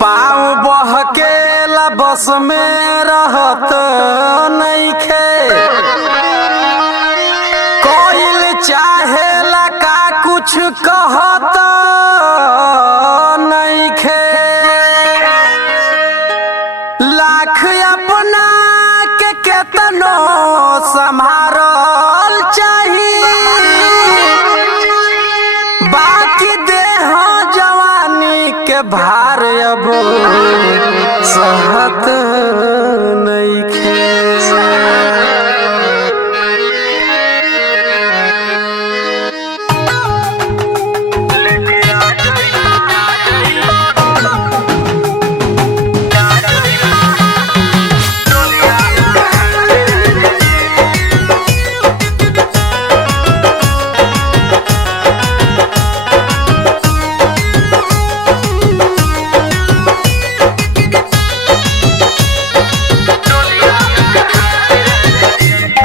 पाँव बहकेला बस में रहत नइखे, कोइल चाहेला का कुछ कहत नइखे। लाख अपना के केतनो संभारल चाही, बाकी देह जवानी के भार अब सहत नइखे।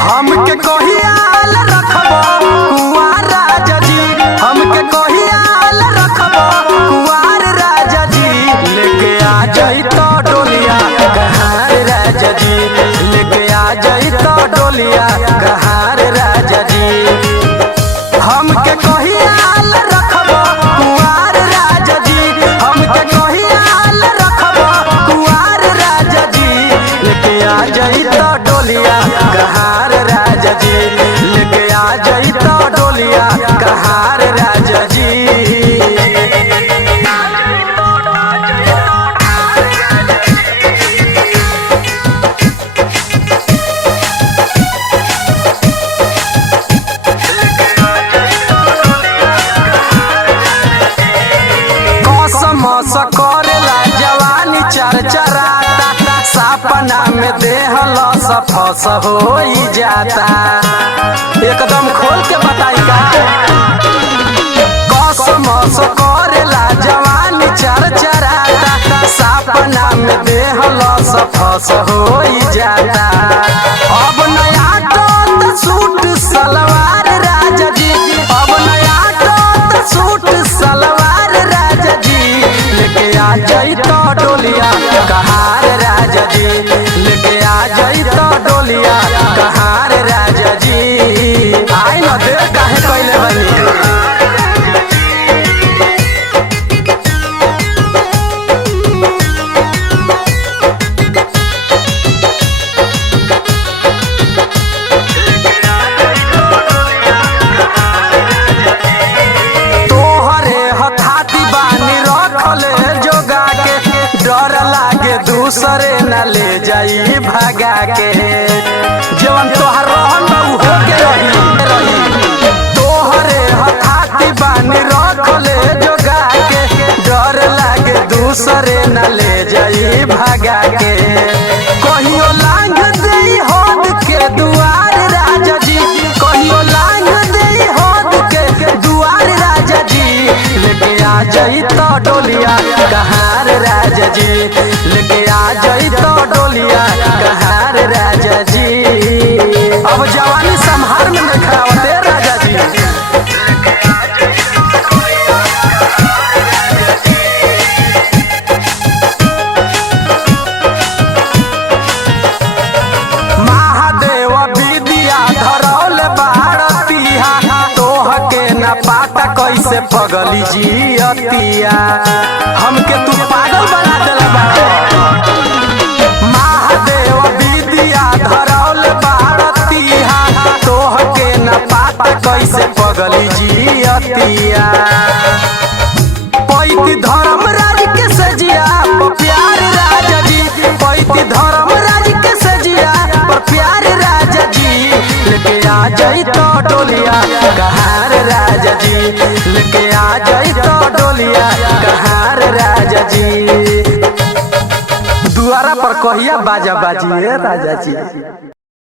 हमके कहियाल रखबो कुंवार राजा जी, हमके कहियाल रखबो कुंवार राजा जी। लेके आ जाई तो डोलिया कहार राजा जी, लेके आ जाई तो डोलिया कहार राजा जी। हमके कहियाल रखबो कुंवार राजा जी, हमके कहियाल रखबो कुंवार राजा जी। लेके आ जाई तो डोलिया कहार राजा जी, लेके आ जाई तो डोलिया कहार राजा जी। कसमस करेला जवानी चरचराता, सपना में देह लस फस होई जाता। एकदम खोल के बताई का। कसमस करेला जवानी चरचराता, सपना में देह लस फस होई जाता। अब नया तो सूट सलवार राजा जी, अब नया तो सूट सलवार राजा जी। लेके आ जाई तो डोलिया कहार राजा जी, लेके आ जाई तो डोलिया कहार राजा जी। आई न देर काहे कइले बनी। डर लागे दूसरे न ले जाई भागा के, जवन तोहर रहन बाबू हो के रही। तोहरे हथाती बानी रखले जोगा के, डर लागे दूसरे न ले जाई भागा के। कहियो लांघ देई होद के दुआर राजा जी, कहियो लांघ देई होद के दुआर राजा जी। लेके आ जाई तो डोलिया कहार राजा जी, लेके आ जाई तो डोलिया कहार राजा जी। अब जवानी संहार में दिखावते राजा जी। महादेव विद्या धरौल बारतिया, तोह के न पाता कैसे पगली जियतिया। हमके तू पागल बना देला बाड़ा। महादेव विद्या धरौल बारतिया, तोह के न पाता कैसे पगली जियतिया। पैती धर्म राज के सजिया पर प्यार राजा जी, पैती धर्म राज के सजिया पर प्यार राजा जी। लेके आ जाई तो डोलिया कहार राजा जी, लेके आ जाई तो डोलिया कहार राजा जी। दुआरा पर कहिया बाजा बाजी राजा जी।